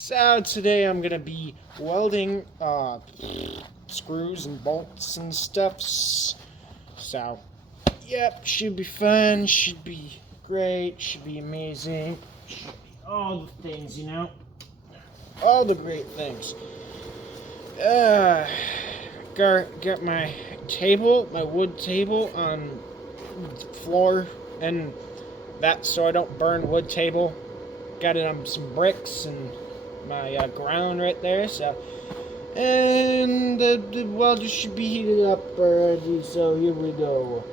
So today I'm gonna be welding screws and bolts and stuffs. So yep, should be fun, should be great, should be amazing, should be all the things, all the great things. Got my table, my wood table on the floor, and that so I don't burn wood table. Got it on some bricks and my ground right there, and the welder should be heated up already, so here we go.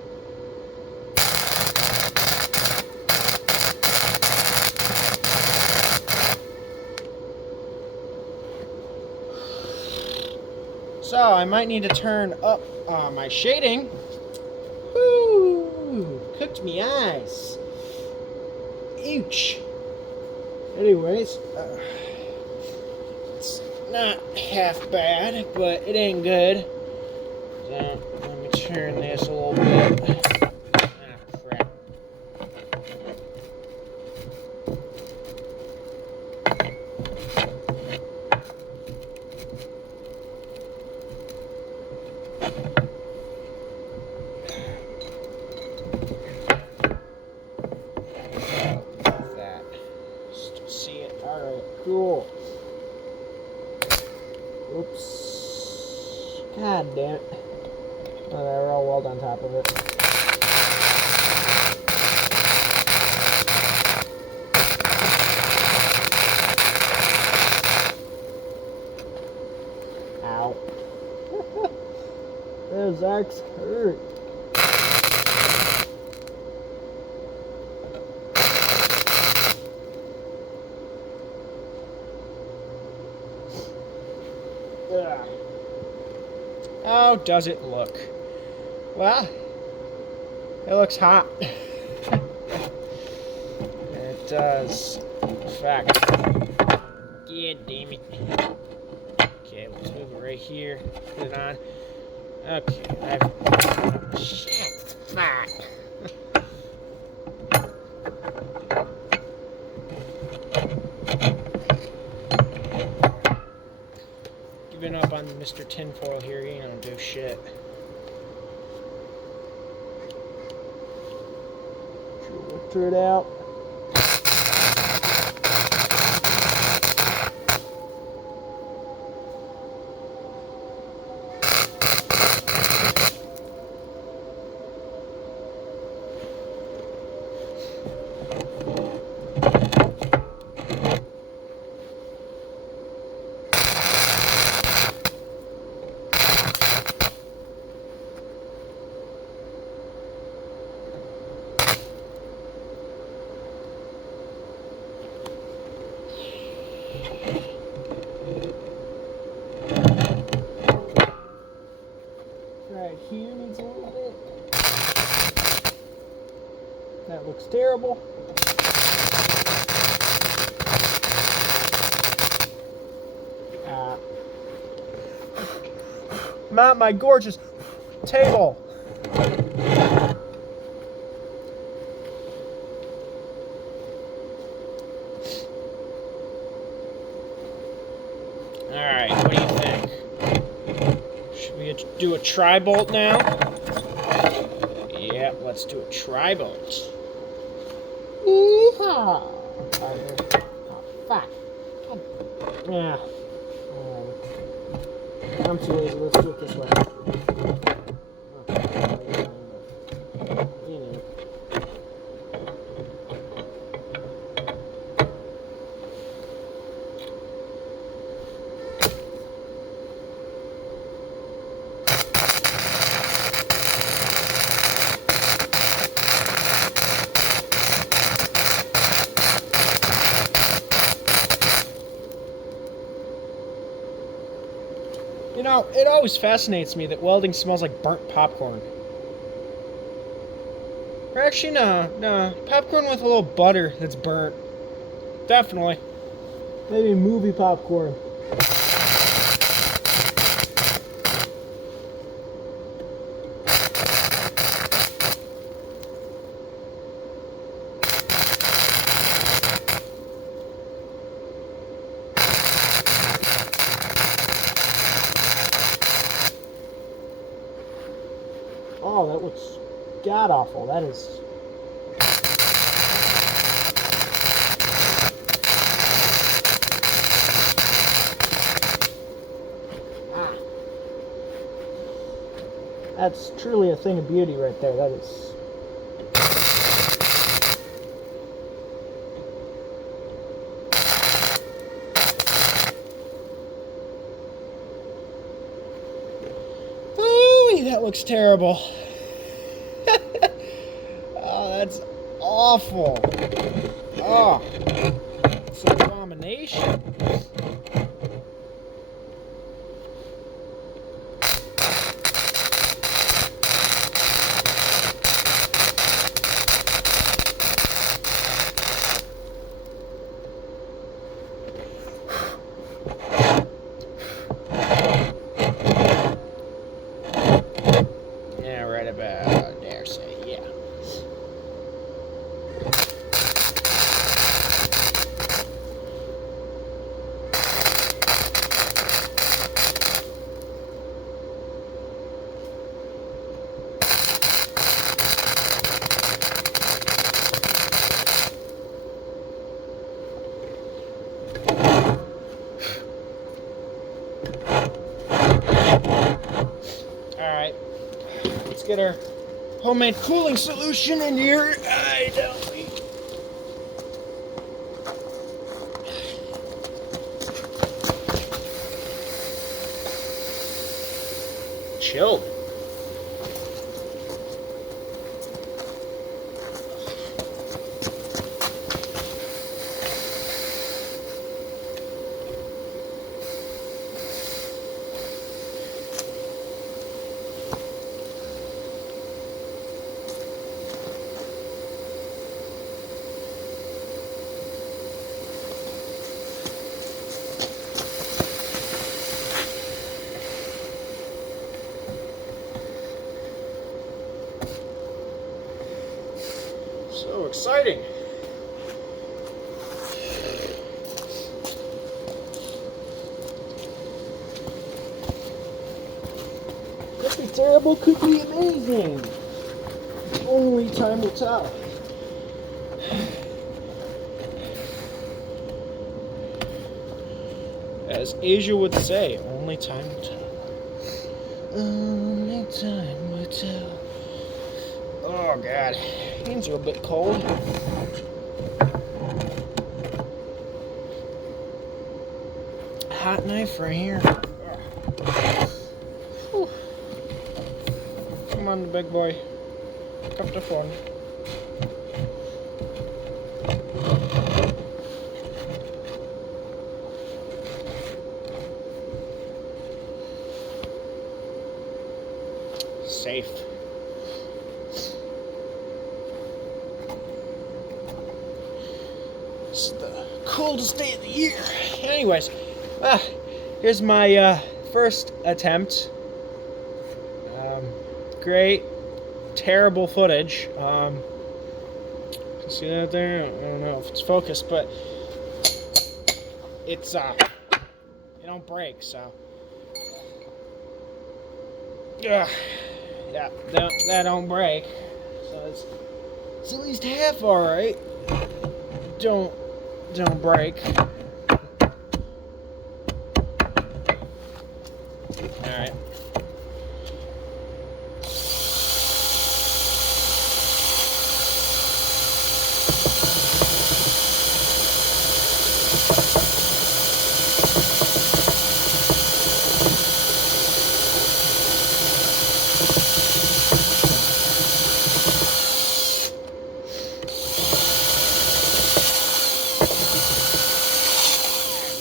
So I might need to turn up my shading. Woo! Cooked me eyes. Ouch. Anyways, it's not half bad, but it ain't good. So let me turn this a little bit. Ah, crap. That. Still see it. Alright, cool. Oops. God damn it. Oh, they're all weld on top of it. Ow. Those arcs hurt. Ugh. How does it look? Well, it looks hot. It does. In fact, yeah, damn it. Okay, let's move it right here. Put it on. Okay, shit, fuck. Giving up on Mr. Tinfoil here, he don't do shit. Throw it out. Right here needs a little bit. That looks terrible. Not my gorgeous table. Alright, what do you think? Should we do a tri-bolt now? Yeah, let's do a tri-bolt. Yeehaw! Oh, fuck. Yeah. I'm too lazy, let's do it this way. You know, it always fascinates me that welding smells like burnt popcorn. Or actually, no. Popcorn with a little butter that's burnt. Definitely. Maybe movie popcorn. Oh, that looks god awful. That is. That's truly a thing of beauty right there. That is. Ooh, that looks terrible. Oh, that's awful. Oh, it's an abomination. Yeah, right about there, say, yeah. Alright, let's get our homemade cooling solution in here. I don't need. Chilled. So exciting. Could be terrible, could be amazing. Only time will tell. As Asia would say, only time will tell. Only time will tell. Oh god, hands are a bit cold. Hot knife right here. Whew. Come on, big boy. Come to fun. Safe. It's the coldest day of the year. Anyways, here's my first attempt. Great, terrible footage. See that there? I don't know if it's focused, but it's it don't break, so. Yeah, that don't break. So it's at least half all right. Don't break. All right.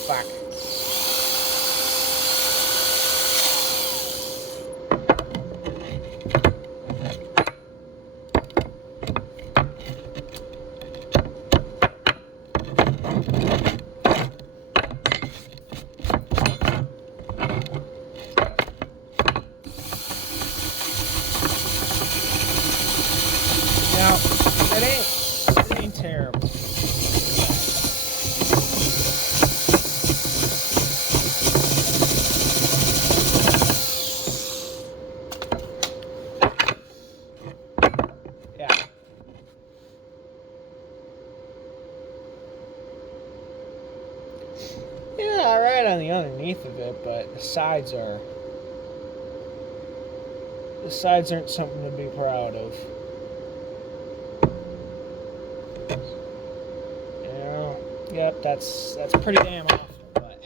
Fuck. Now, it ain't terrible. right on the underneath of it, but the sides are... The sides aren't something to be proud of. Yep, that's pretty damn awful, but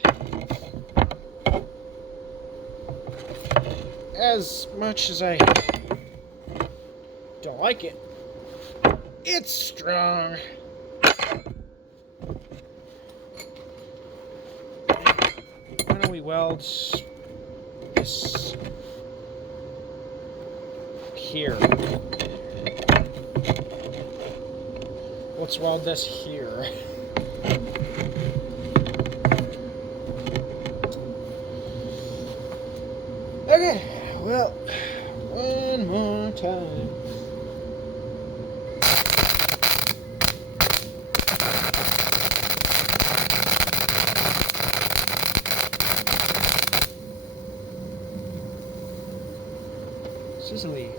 as much as I don't like it, it's strong. Why don't we weld this here? Let's weld this here. Okay, well, one more time. Sicily.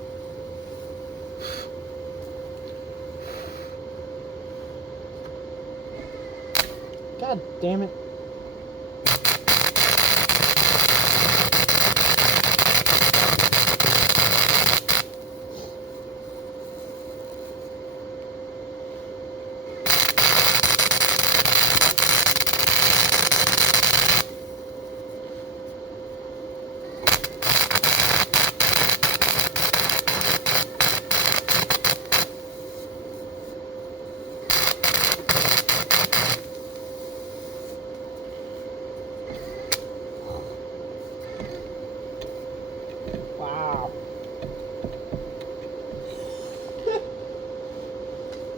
God damn it. Wow.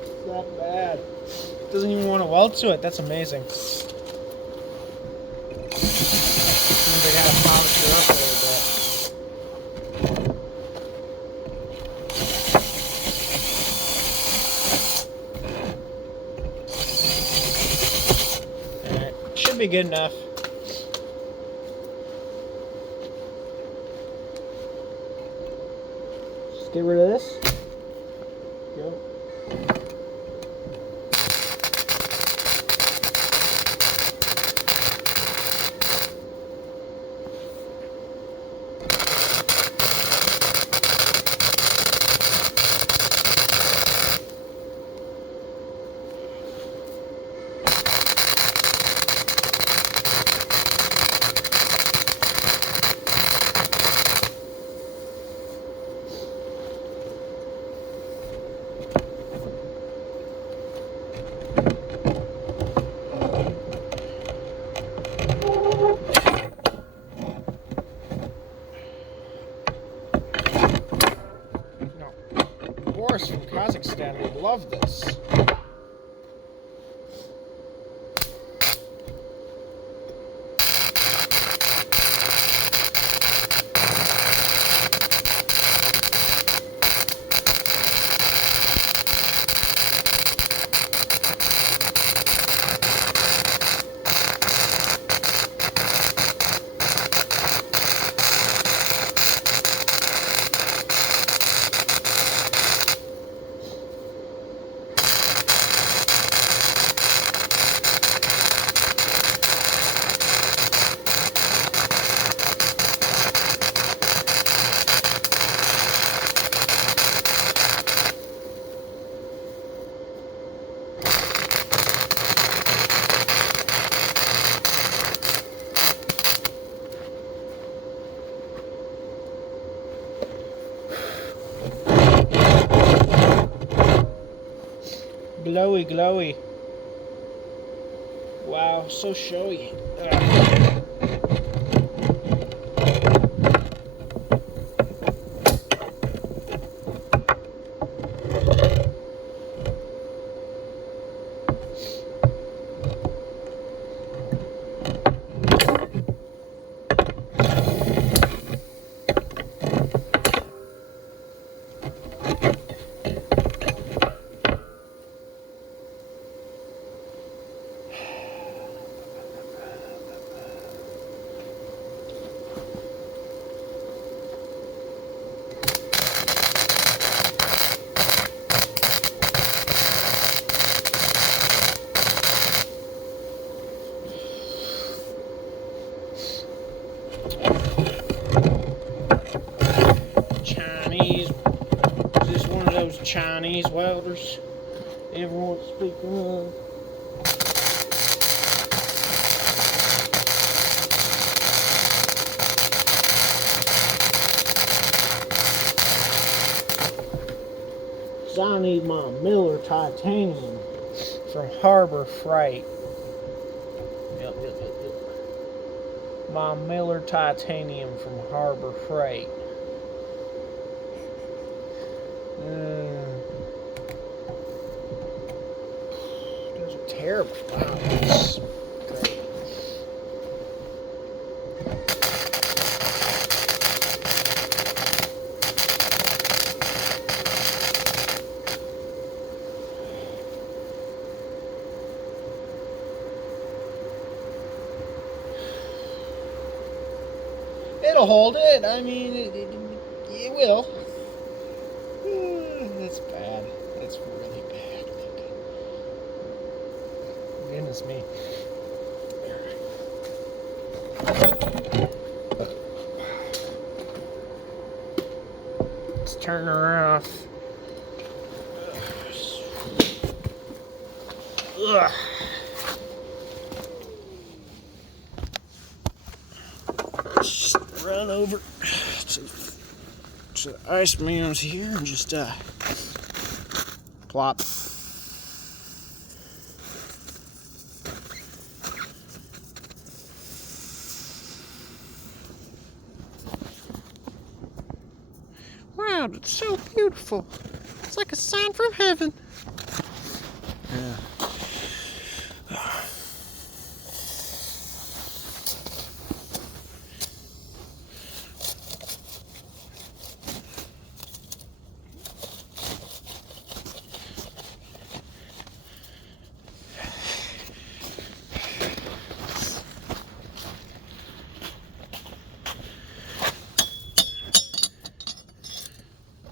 It's not bad. Doesn't even want to weld to it. That's amazing. Means I gotta polish it up a little bit. Alright, should be good enough. Just get rid of this. Go. Boris from Kazakhstan would love this. Glowy, glowy. Wow, so showy. Chinese. Is this one of those Chinese welders everyone's speaking of? I need my Miller titanium from Harbor Freight. Yep. My Miller titanium from Harbor Freight. Those are terrible. Wow, that's great. It'll hold it. I mean, it will. That's bad. That's really bad. Goodness me. Let's turn her off. Ugh. Just run over to the ice mounds here and just plop. Wow, it's so beautiful. It's like a sign from heaven. Yeah.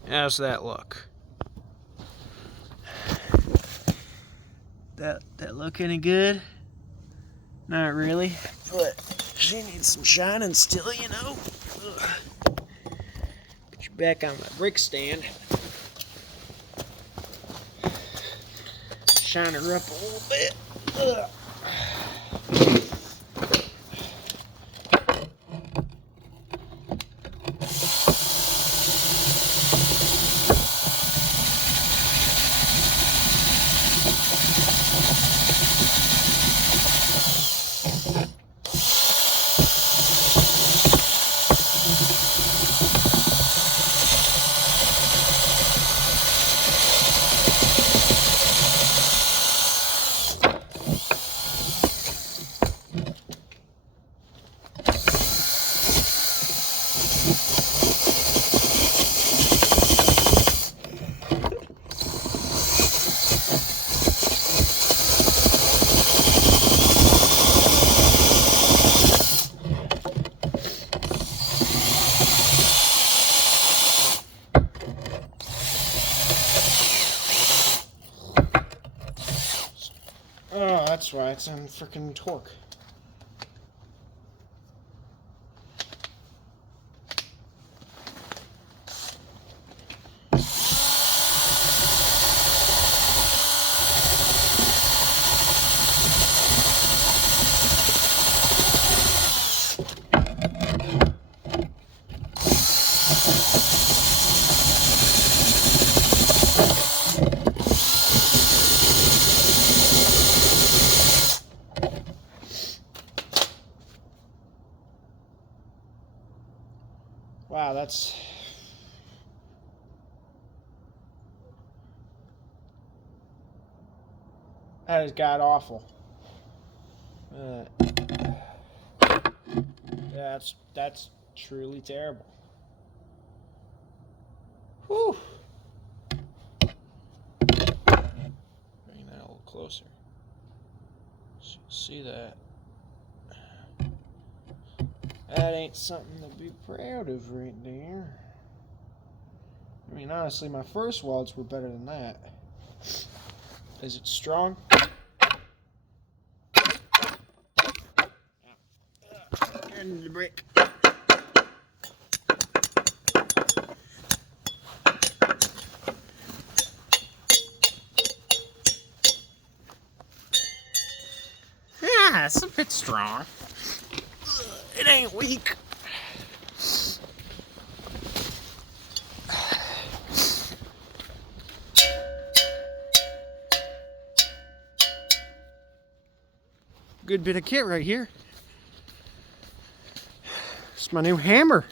How's that look? That look any good? Not really, but she needs some shining still, you know. Ugh. Put you back on my brick stand. Shine her up a little bit. Ugh. Oh, that's why it's in frickin' torque. Wow, that is god awful. That's truly terrible. Whew. Bring that a little closer. So you see that. That ain't something to be proud of right there. I mean, honestly, my first welds were better than that. Is it strong? And the brick. Yeah, it's a bit strong. It ain't weak. Good bit of kit right here. It's my new hammer.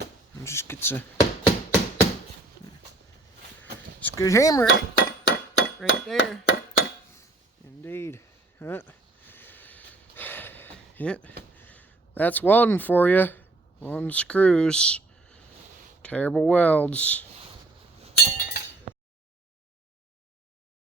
It just gets a... It's a good hammer right there. Indeed. Yep. That's welding for you. On screws. Terrible welds.